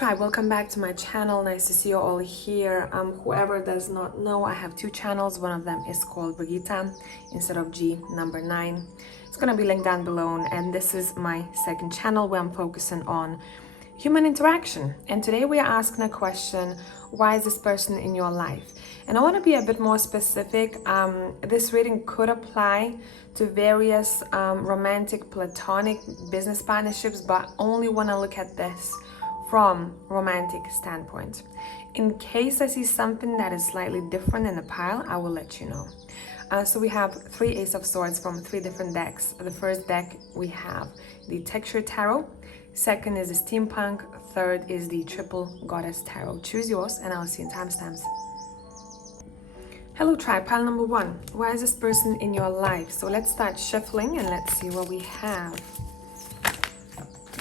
tribe, welcome back to my channel. Nice to see you all here. Whoever does not know, I have two channels. One of them is called Brigita instead of G number 9. It's gonna be linked down below, and this is my second channel where I'm focusing on human interaction. And today we are asking a question: why is this person in your life? And I want to be a bit more specific. This reading could apply to various romantic, platonic, business partnerships, but only want to look at this from romantic standpoint. In case I see something that is slightly different in the pile, I will let you know. So we have 3 Ace of Swords from 3 different decks. The first deck we have the Texture Tarot, second is the Steampunk, third is the Triple Goddess Tarot. Choose yours and I'll see you in timestamps. Hello tribe, pile number 1. Why is this person in your life? So let's start shuffling and let's see what we have.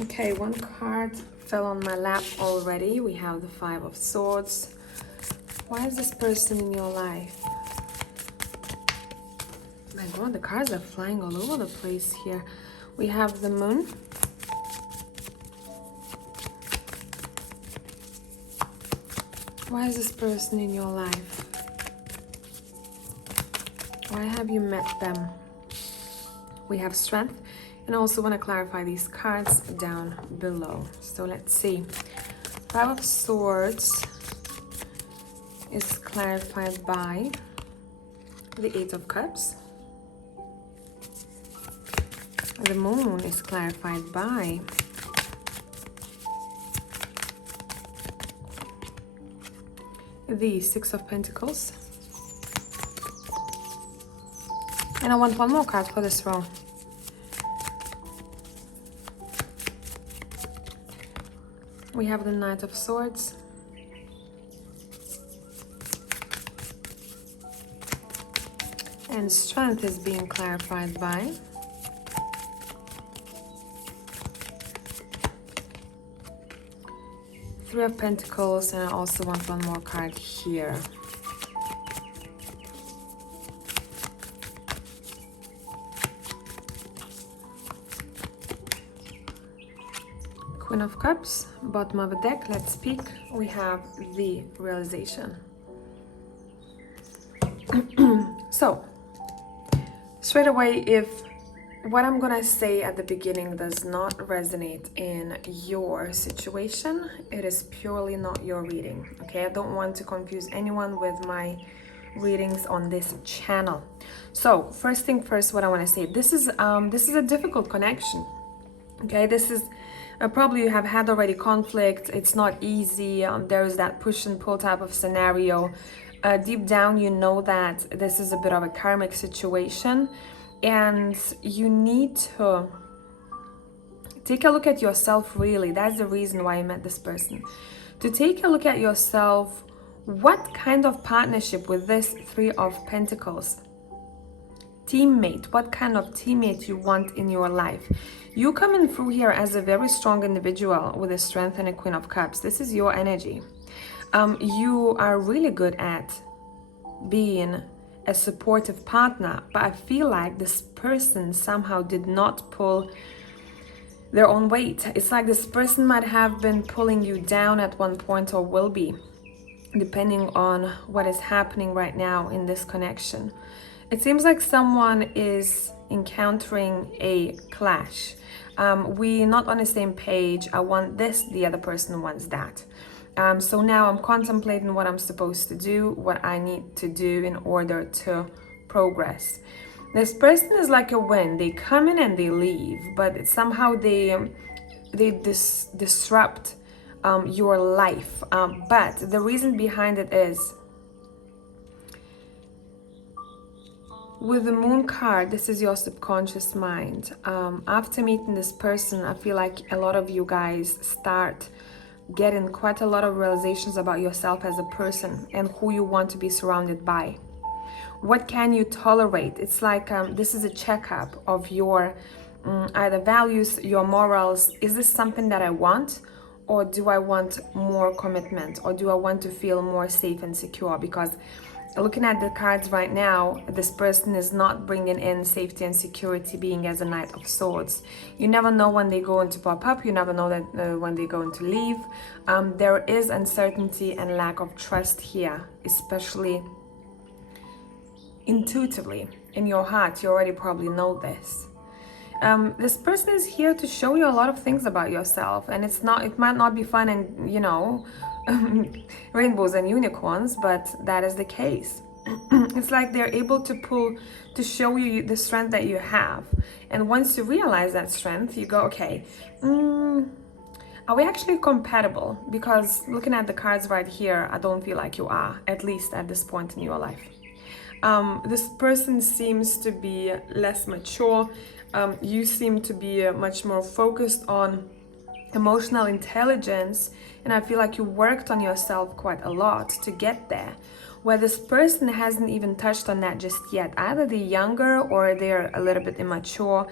Okay, one card fell on my lap already. We have the 5 of Swords. Why is this person in your life? My God, the cards are flying all over the place here. We have the Moon. Why is this person in your life? Why have you met them? We have Strength. And I also want to clarify these cards down below. So let's see. 5 of Swords is clarified by the 8 of Cups. The Moon is clarified by the 6 of Pentacles. And I want one more card for this row. We have the Knight of Swords. And Strength is being clarified by Three of Pentacles, and I also want one more card here. Queen of Cups, bottom of the deck. Let's speak. We have the Realization. So, straight away, if what I'm gonna say at the beginning does not resonate in your situation, it is purely not your reading, okay? I don't want to confuse anyone with my readings on this channel. So, first thing first, what I want to say, this is a difficult connection, okay? This is probably you have had already conflict. It's not easy. There's that push and pull type of scenario. Deep down, you know that this is a bit of a karmic situation, and you need to take a look at yourself. Really, that's the reason why you met this person. To take a look at yourself. What kind of partnership with this 3 of Pentacles? Teammate, what kind of teammate you want in your life? You coming through here as a very strong individual with a Strength and a Queen of Cups. This is your energy. You are really good at being a supportive partner, but I feel like this person somehow did not pull their own weight. It's like this person might have been pulling you down at one point, or will be, depending on what is happening right now in this connection. It seems like someone is encountering a clash. We're not on the same page. I want this, the other person wants that. So now I'm contemplating what I'm supposed to do, what I need to do in order to progress. This person is like a wind. They come in and they leave, but somehow they disrupt your life. But the reason behind it is, with the Moon card, this is your subconscious mind. After meeting this person, I feel like a lot of you guys start getting quite a lot of realizations about yourself as a person and who you want to be surrounded by. What can you tolerate? It's like this is a checkup of your either values, your morals. Is this something that I want? Or do I want more commitment? Or do I want to feel more safe and secure? Because looking at the cards right now, this person is not bringing in safety and security, being as a Knight of Swords. You never know when they're going to pop up. You never know that when they're going to leave. There is uncertainty and lack of trust here, especially intuitively in your heart. You already probably know this. This person is here to show you a lot of things about yourself, and it might not be fun and, you know, rainbows and unicorns, but that is the case. It's like they're able to show you the strength that you have, and once you realize that strength, you go, okay, are we actually compatible? Because looking at the cards right here, I don't feel like you are, at least at this point in your life. This person seems to be less mature. You seem to be much more focused on emotional intelligence, and I feel like you worked on yourself quite a lot to get there, where this person hasn't even touched on that just yet. Either they're younger or they're a little bit immature.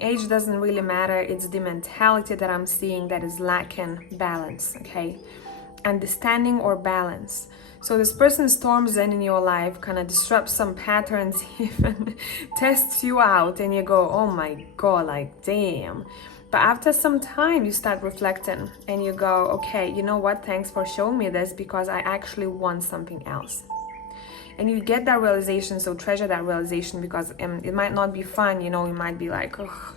Age doesn't really matter. It's the mentality that I'm seeing that is lacking balance, okay? Understanding or balance. So this person storms in your life, kind of disrupts some patterns, even tests you out, and you go, oh my God, like, damn. But after some time, you start reflecting and you go, okay, you know what? Thanks for showing me this, because I actually want something else. And you get that realization, so treasure that realization, because it might not be fun, you know, you might be like, oh,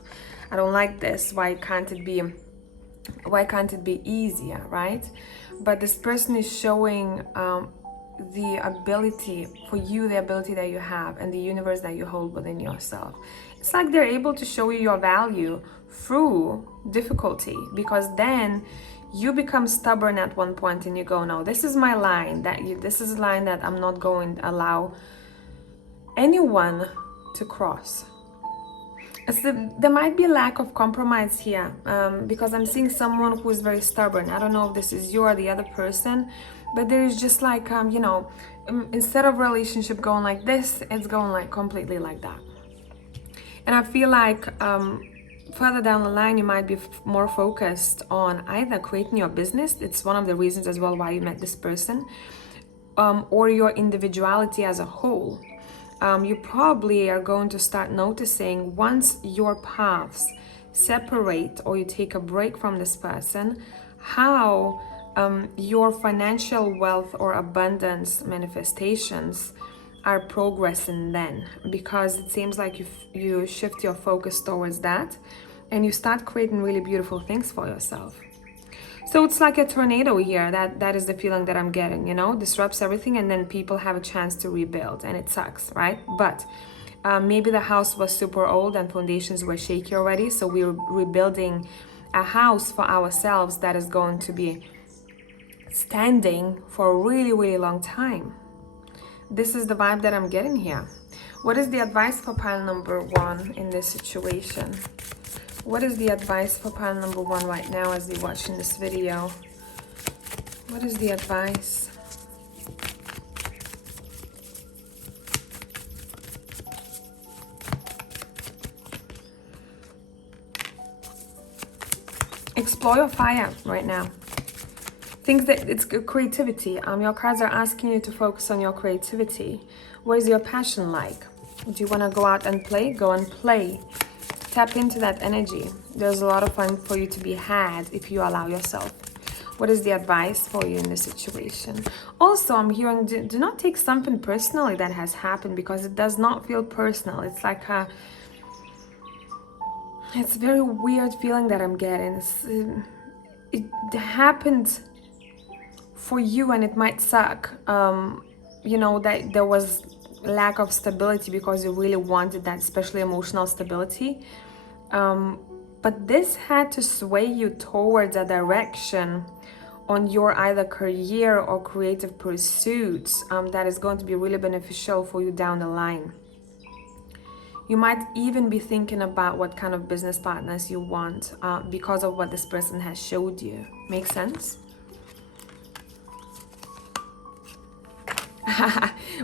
I don't like this. Why can't it be easier, right? But this person is showing the ability for you, the ability that you have, and the universe that you hold within yourself. It's like they're able to show you your value through difficulty, because then you become stubborn at one point and you go, no, this is my line, this is a line that I'm not going to allow anyone to cross. There might be a lack of compromise here, because I'm seeing someone who is very stubborn. I don't know if this is you or the other person, but there is just like, you know, instead of relationship going like this, it's going like completely like that. And I feel like further down the line, you might be more focused on either creating your business. It's one of the reasons as well why you met this person, or your individuality as a whole. You probably are going to start noticing, once your paths separate or you take a break from this person, how your financial wealth or abundance manifestations are progressing then, because it seems like you shift your focus towards that and you start creating really beautiful things for yourself. So it's like a tornado here. That is the feeling that I'm getting, you know, disrupts everything, and then people have a chance to rebuild, and it sucks, right? But maybe the house was super old and foundations were shaky already, so we're rebuilding a house for ourselves that is going to be standing for a really, really long time. This is the vibe that I'm getting here. What is the advice for pile number one in this situation? What is the advice for pile number one right now as they're watching this video? What is the advice? Explore your fire right now. Things that it's creativity. Your cards are asking you to focus on your creativity. What is your passion like? Do you want to go out and play? Go and play. Tap into that energy. There's a lot of fun for you to be had if you allow yourself. What is the advice for you in this situation? Also, I'm hearing, do not take something personally that has happened, because it does not feel personal. It's like it's a very weird feeling that I'm getting. It happened for you, and it might suck, you know, that there was lack of stability because you really wanted that, especially emotional stability. But this had to sway you towards a direction on your either career or creative pursuits that is going to be really beneficial for you down the line. You might even be thinking about what kind of business partners you want because of what this person has showed you. Make sense?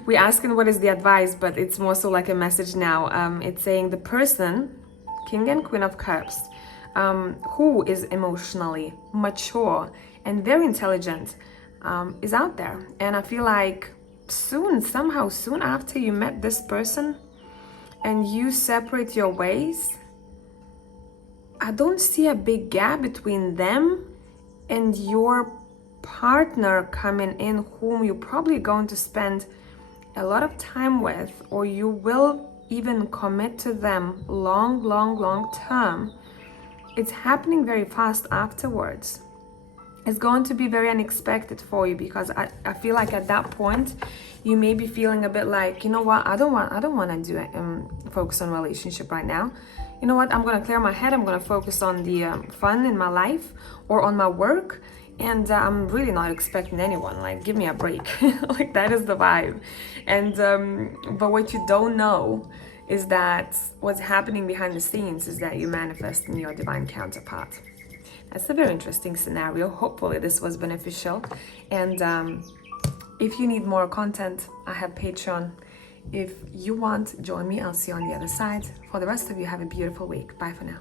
We're asking what is the advice, but it's more so like a message now. It's saying the person, King and Queen of Cups, who is emotionally mature and very intelligent, is out there. And I feel like somehow soon after you met this person and you separate your ways, I don't see a big gap between them and your partner coming in, whom you're probably going to spend a lot of time with, or you will even commit to them long term. It's happening very fast afterwards. It's going to be very unexpected for you, because I feel like at that point you may be feeling a bit like, you know what, I don't want to do focus on relationship right now. You know what, I'm going to clear my head, I'm going to focus on the fun in my life or on my work, and I'm really not expecting anyone, like, give me a break. Like, that is the vibe. And but what you don't know is that what's happening behind the scenes is that you manifest in your divine counterpart. That's a very interesting scenario. Hopefully this was beneficial. And if you need more content, I have Patreon. If you want, join me. I'll see you on the other side. For the rest of you, have a beautiful week. Bye for now.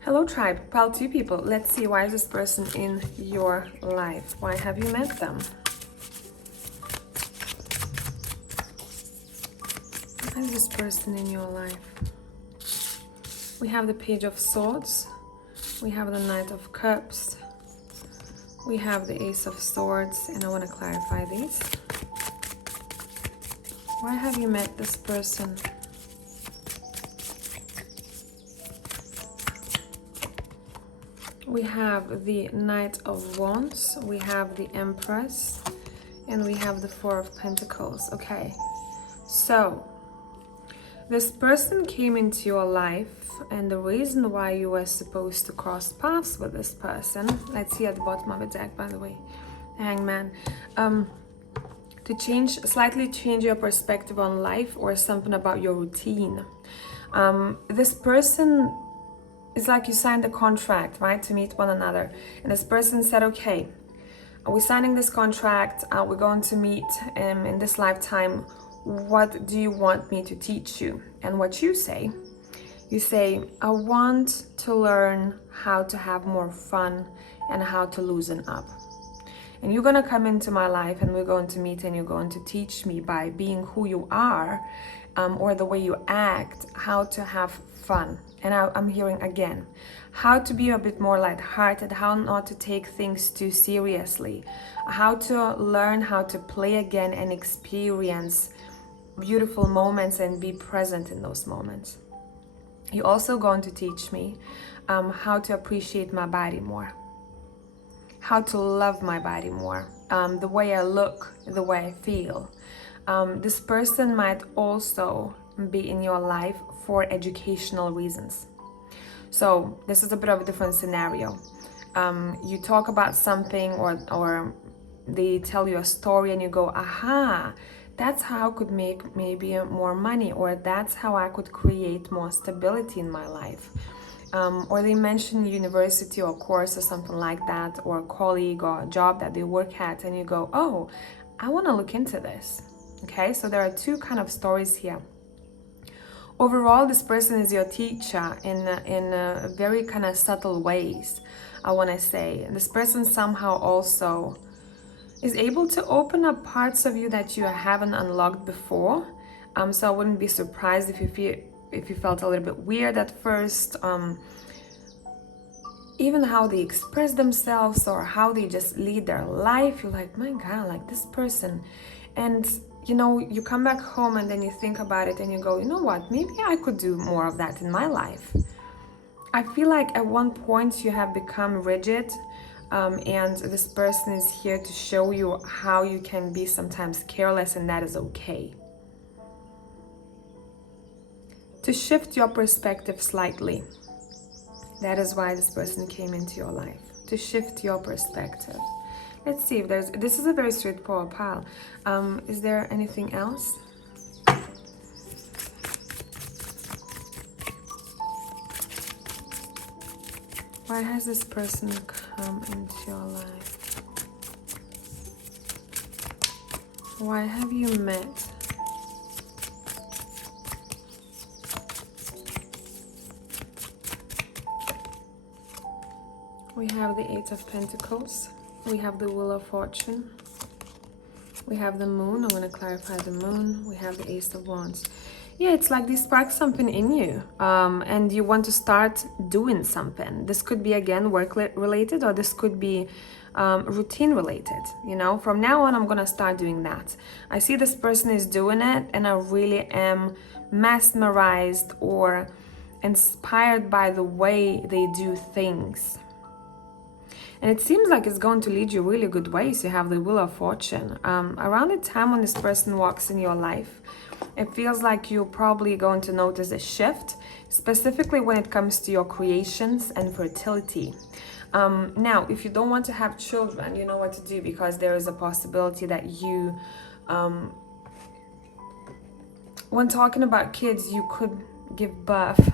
Hello, tribe. Pile 2 people. Let's see, why is this person in your life? Why have you met them? Why is this person in your life? We have the Page of Swords. We have the Knight of Cups. We have the Ace of Swords, and I want to clarify these. Why have you met this person? We have the Knight of Wands, we have the Empress, and we have the Four of Pentacles. Okay, so this person came into your life, and the reason why you were supposed to cross paths with this person, let's see at the bottom of the deck, by the way, Hangman, to slightly change your perspective on life or something about your routine. This person, it's like you signed a contract, right, to meet one another, and this person said, okay, we're signing this contract, we're going to meet in this lifetime. What do you want me to teach you? And what you say, I want to learn how to have more fun and how to loosen up. And you're going to come into my life, and we're going to meet, and you're going to teach me, by being who you are, or the way you act, how to have fun. And I'm hearing again, how to be a bit more lighthearted, how not to take things too seriously, how to learn how to play again and experience beautiful moments and be present in those moments. You're also going to teach me how to appreciate my body more, how to love my body more, the way I look, the way I feel. This person might also be in your life for educational reasons. So this is a bit of a different scenario. You talk about something, or they tell you a story, and you go, aha, that's how I could make maybe more money, or that's how I could create more stability in my life. Or they mention university or course or something like that, or a colleague or a job that they work at, and you go, oh, I want to look into this. Okay, so there are 2 kind of stories here. Overall, this person is your teacher in very kind of subtle ways, I want to say. This person somehow also is able to open up parts of you that you haven't unlocked before. So I wouldn't be surprised if you felt a little bit weird at first. Even how they express themselves or how they just lead their life, you're like, my God, like this person. And you know, you come back home and then you think about it and you go, you know what, maybe I could do more of that in my life. I feel like at one point you have become rigid, and this person is here to show you how you can be sometimes careless, and that is okay. To shift your perspective slightly. That is why this person came into your life. To shift your perspective. Let's see if this is a very straightforward pile. Is there anything else? Why has this person come into your life? Why have you met? We have the Eight of Pentacles. We have the Wheel of Fortune. We have the moon. I'm going to clarify the moon. We have the Ace of Wands. Yeah, it's like they spark something in you, and you want to start doing something. This could be, again, work related, or this could be routine related. You know, from now on, I'm going to start doing that. I see this person is doing it, and I really am mesmerized or inspired by the way they do things. And it seems like it's going to lead you really good ways. You have the Wheel of Fortune. Around the time when this person walks in your life, it feels like you're probably going to notice a shift, specifically when it comes to your creations and fertility. Now, if you don't want to have children, you know what to do, because there is a possibility that you, when talking about kids, you could give birth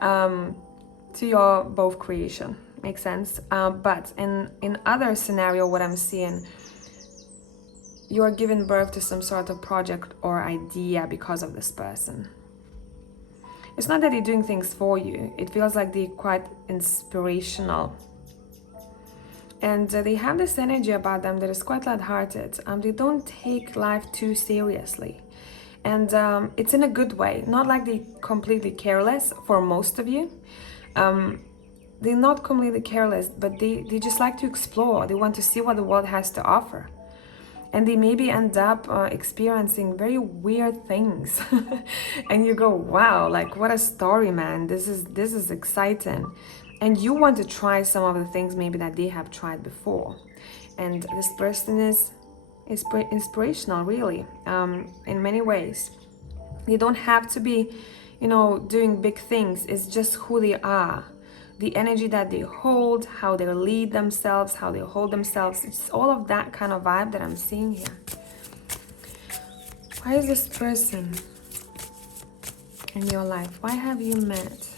to your both creation. Makes sense. But in other scenario, what I'm seeing, you are giving birth to some sort of project or idea because of this person. It's not that they're doing things for you. It feels like they're quite inspirational. And they have this energy about them that is quite lighthearted. They don't take life too seriously. And it's in a good way. Not like they're completely careless for most of you. They're not completely careless, but they just like to explore. They want to see what the world has to offer. And they maybe end up experiencing very weird things. And you go, wow, like what a story, man. This is exciting. And you want to try some of the things maybe that they have tried before. And this person is inspirational, really, in many ways. They don't have to be, you know, doing big things. It's just who they are. The energy that they hold, how they lead themselves, how they hold themselves. It's all of that kind of vibe that I'm seeing here. Why is this person in your life? Why have you met?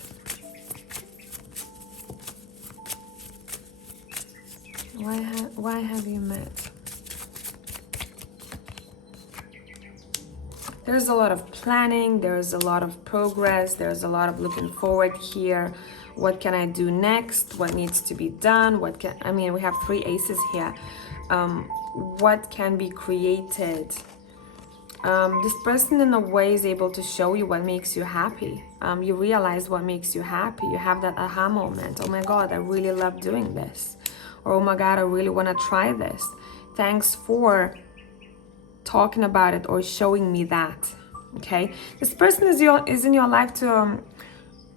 Why have you met? There's a lot of planning, there's a lot of progress, there's a lot of looking forward here. What can I do next? What needs to be done? We have 3 aces here. What can be created? This person in a way is able to show you what makes you happy. You realize what makes you happy. You have that aha moment. Oh my God, I really love doing this. Or oh my God, I really want to try this. Thanks for talking about it or showing me that. Okay? This person is in your life to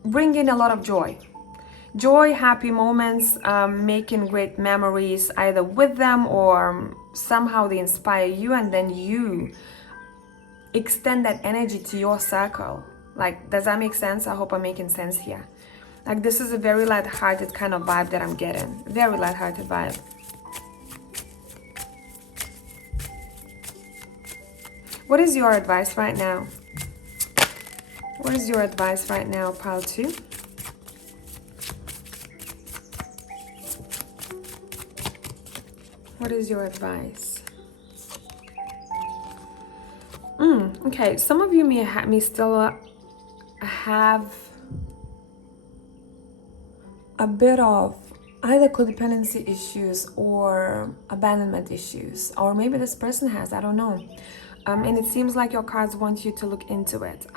bring in a lot of joy. Joy, happy moments, making great memories either with them or somehow they inspire you, and then you extend that energy to your circle. Like, does that make sense? I hope I'm making sense here. Like, this is a very light-hearted kind of vibe that I'm getting. Very light-hearted vibe. What is your advice right now? What is your advice right now, pile 2? What is your advice? Okay, some of you may still have a bit of either codependency issues or abandonment issues, or maybe this person has, I don't know. And it seems like your cards want you to look into it.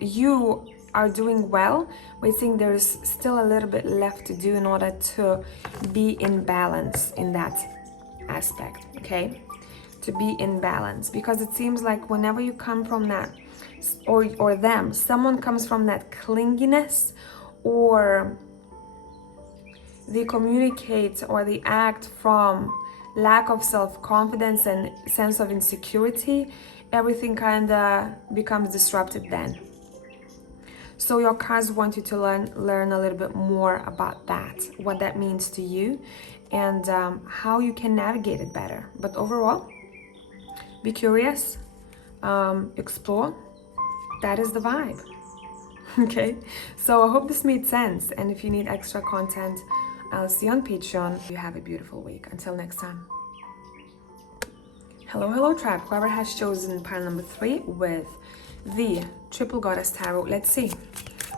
You are doing well, but I think there's still a little bit left to do in order to be in balance in that aspect, okay? To be in balance, because it seems like whenever you come from that, or them, someone comes from that clinginess, or they communicate or they act from lack of self-confidence and sense of insecurity, everything kind of becomes disrupted then. So your cards want you to learn a little bit more about that, what that means to you, and how you can navigate it better. But overall, be curious, explore. That is the vibe. Okay, so I hope this made sense, and if you need extra content, I'll see you on Patreon. You have a beautiful week. Until next time. Hello tribe, whoever has chosen pile number 3 with the Triple Goddess Tarot. Let's see,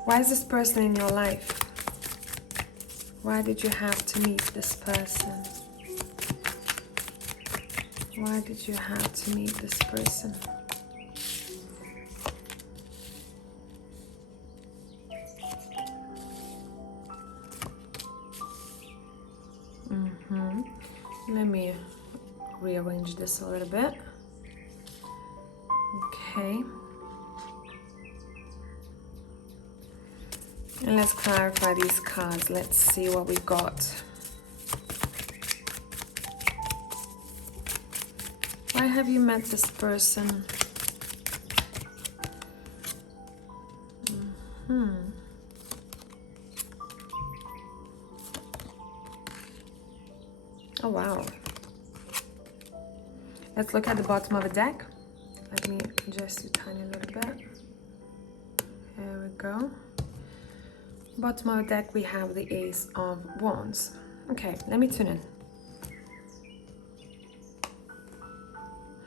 why is this person in your life? Why did you have to meet this person? Why did you have to meet this person? Let me rearrange this a little bit. Okay. And let's clarify these cards. Let's see what we got. Why have you met this person? Oh, wow. Let's look at the bottom of the deck. Let me adjust it a tiny little bit. There we go. Bottom of the deck, we have the Ace of Wands. Okay, let me tune in.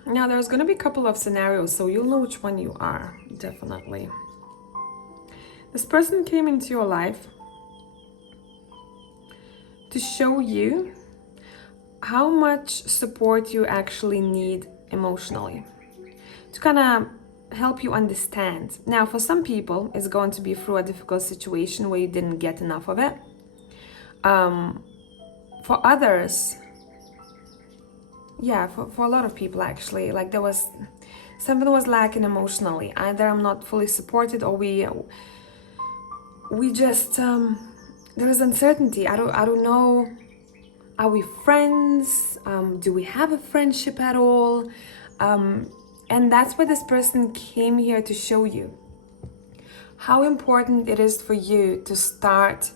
Now, there's going to be a couple of scenarios, so you'll know which one you are, definitely. This person came into your life to show you how much support you actually need emotionally, to kind of help you understand. Now, for some people, it's going to be through a difficult situation where you didn't get enough of it. For others, yeah, for a lot of people actually, like there was something was lacking emotionally. Either I'm not fully supported, or we just there is uncertainty. I don't know. Are we friends? Do we have a friendship at all? And that's what this person came here to show you. How important it is for you to start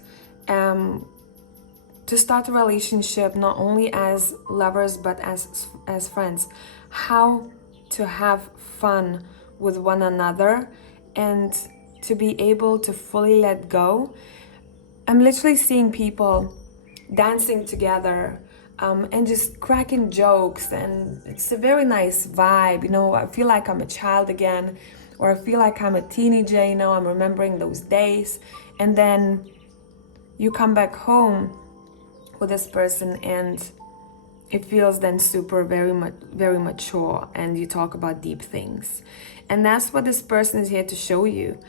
a relationship, not only as lovers, but as friends. How to have fun with one another and to be able to fully let go. I'm literally seeing people dancing together and just cracking jokes, and it's a very nice vibe. You know, I feel like I'm a child again, or I feel like I'm a teenager. You know, I'm remembering those days. And then you come back home with this person and it feels then very mature, and you talk about deep things. And that's what this person is here to show you.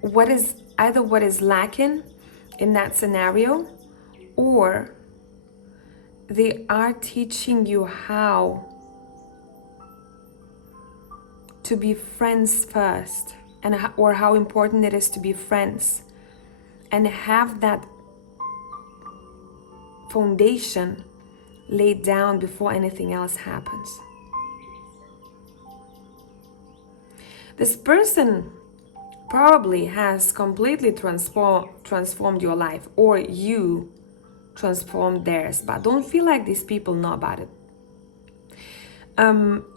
What is lacking in that scenario, or they are teaching you how to be friends first, or how important it is to be friends and have that foundation laid down before anything else happens. This person probably has completely transformed your life, or you transformed theirs, but don't feel like these people know about it.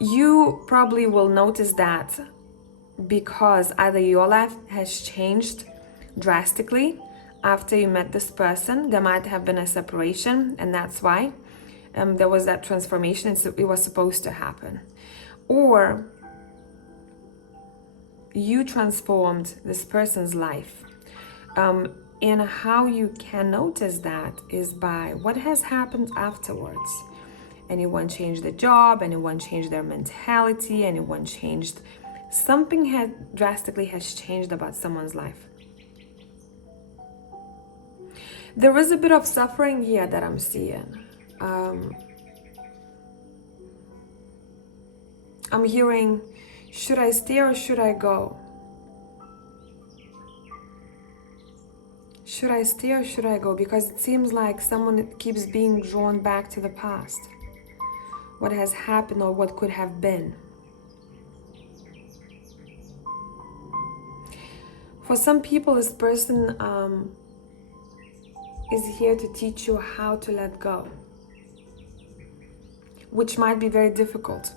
You probably will notice that because either your life has changed drastically after you met this person. There might have been a separation, and that's why there was that transformation. It was supposed to happen. Or you transformed this person's life. And how you can notice that is by what has happened afterwards. Anyone changed their job, anyone changed their mentality, anyone changed, something drastically has changed about someone's life. There is a bit of suffering here that I'm seeing. I'm hearing, should I stay or should I go? Should I stay or should I go? Because it seems like someone keeps being drawn back to the past. What has happened or what could have been. For some people, this person is here to teach you how to let go, which might be very difficult.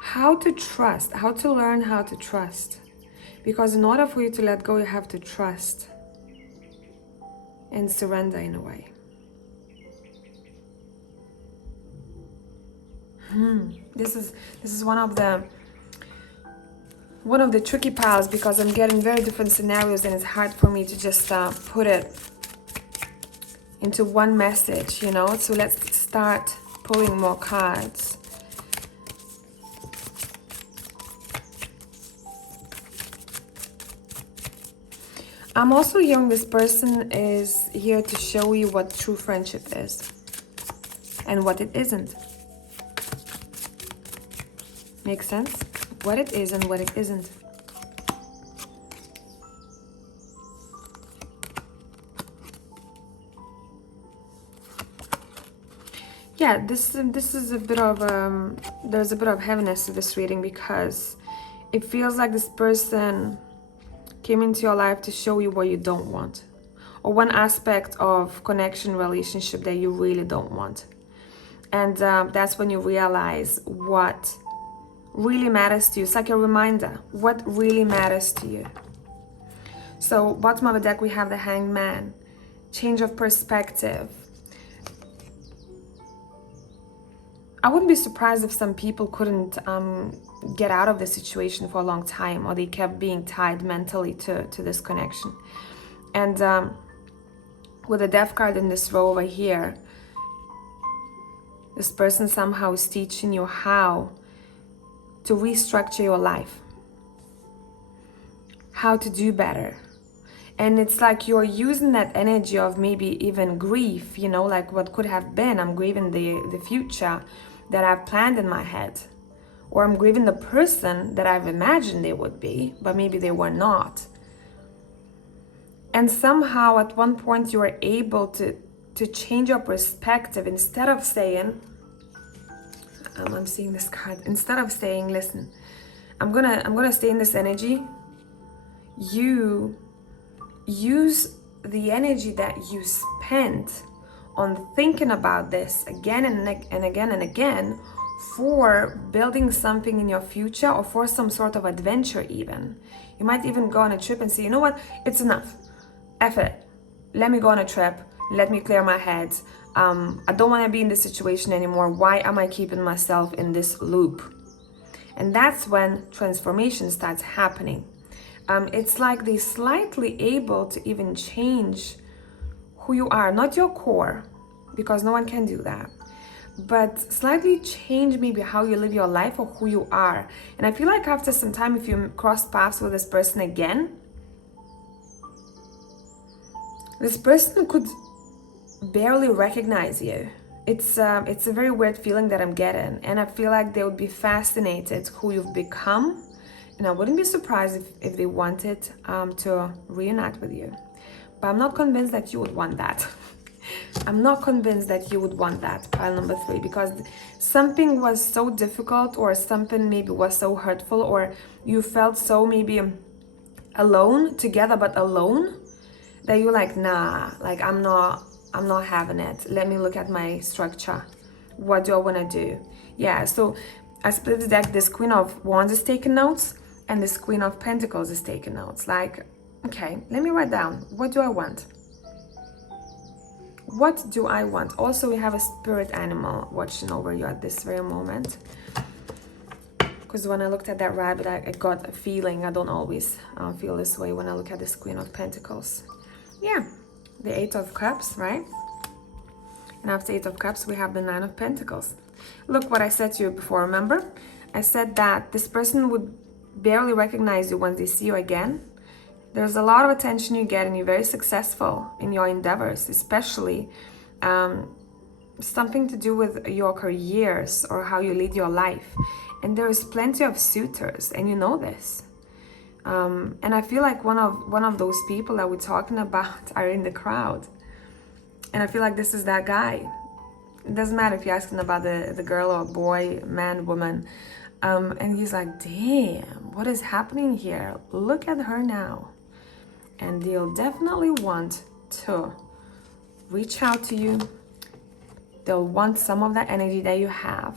How to trust, how to learn how to trust. Because in order for you to let go, you have to trust and surrender in a way. This is one of the tricky piles, because I'm getting very different scenarios and it's hard for me to just put it into one message, you know. So let's start pulling more cards. I'm also hearing this person is here to show you what true friendship is and what it isn't. Makes sense? What it is and what it isn't. Yeah, this is a bit of there's a bit of heaviness to this reading, because it feels like this person came into your life to show you what you don't want, or one aspect of connection, relationship that you really don't want. And that's when you realize what really matters to you. It's like a reminder, what really matters to you. So bottom of the deck, we have the Hanged Man, change of perspective. I wouldn't be surprised if some people couldn't get out of the situation for a long time, or they kept being tied mentally to this connection. And with the Death card in this row over here, this person somehow is teaching you how to restructure your life, how to do better. And it's like you're using that energy of maybe even grief, you know, like what could have been. I'm grieving the future that I've planned in my head. Or I'm grieving the person that I've imagined they would be, but maybe they were not. And somehow at one point you were able to change your perspective. Instead of saying, I'm seeing this card, instead of saying, listen, I'm gonna stay in this energy, you use the energy that you spent on thinking about this again and again and again for building something in your future, or for some sort of adventure even. You might even go on a trip and say, you know what, it's enough. F it. Let me go on a trip. Let me clear my head. I don't want to be in this situation anymore. Why am I keeping myself in this loop? And that's when transformation starts happening. It's like they're slightly able to even change who you are, not your core, because no one can do that, but slightly change maybe how you live your life or who you are. And I feel like after some time, if you cross paths with this person again, this person could barely recognize you. It's a very weird feeling that I'm getting, and I feel like they would be fascinated who you've become. And I wouldn't be surprised if they wanted to reunite with you. But I'm not convinced that you would want that. I'm not convinced that you would want that, pile number 3, because something was so difficult, or something maybe was so hurtful, or you felt so maybe alone, together but alone, that you're like, nah, like I'm not having it. Let me look at my structure. What do I want to do? Yeah, so I split the deck. This Queen of Wands is taking notes, and this Queen of Pentacles is taking notes. Like, okay, let me write down, what do I want? What do I want? Also, we have a spirit animal watching over you at this very moment. Because when I looked at that rabbit, I got a feeling. I don't always feel this way when I look at this Queen of Pentacles. Yeah, the 8 of Cups, right? And after 8 of Cups, we have the 9 of Pentacles. Look what I said to you before, remember? I said that this person would barely recognize you once they see you again. There's a lot of attention you get, and you're very successful in your endeavors, especially something to do with your careers or how you lead your life. And there is plenty of suitors, and you know this. And I feel like one of those people that we're talking about are in the crowd. And I feel like this is that guy. It doesn't matter if you're asking about the girl or boy, man, woman. And he's like, damn, what is happening here? Look at her now. And they'll definitely want to reach out to you. They'll want some of that energy that you have.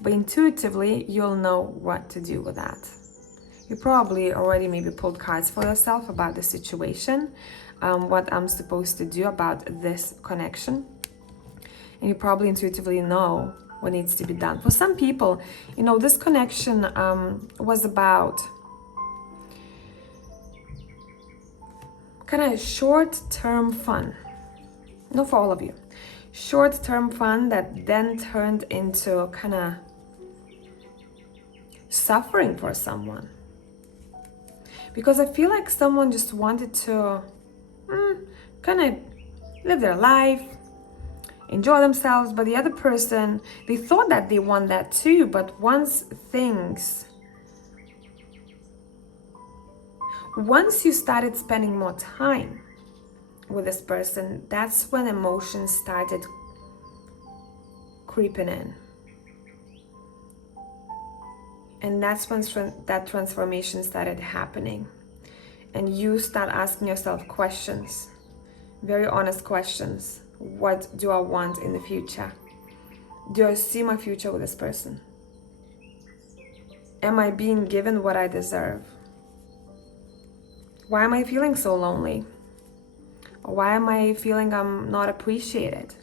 But intuitively, you'll know what to do with that. You probably already maybe pulled cards for yourself about the situation, what I'm supposed to do about this connection. And you probably intuitively know what needs to be done. For some people, you know, this connection was about kind of short-term fun. not for all of you, short-term fun that then turned into kind of suffering for someone. Because I feel like someone just wanted to kind of live their life, enjoy themselves, but the other person, they thought that they want that too, but once you started spending more time with this person, that's when emotions started creeping in. And that's when that transformation started happening. And you start asking yourself questions, very honest questions. What do I want in the future? Do I see my future with this person? Am I being given what I deserve? Why am I feeling so lonely? Or why am I feeling I'm not appreciated?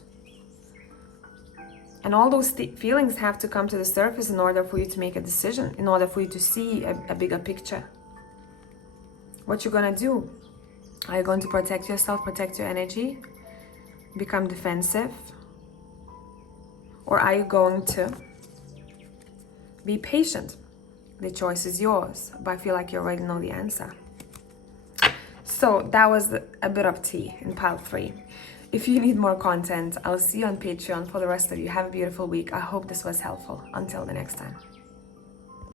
And all those feelings have to come to the surface in order for you to make a decision, in order for you to see a bigger picture. What you're gonna do? Are you going to protect yourself, protect your energy, become defensive? Or are you going to be patient? The choice is yours, but I feel like you already know the answer. So that was a bit of tea in pile 3. If you need more content, I'll see you on Patreon. For the rest of you, have a beautiful week. I hope this was helpful. Until the next time.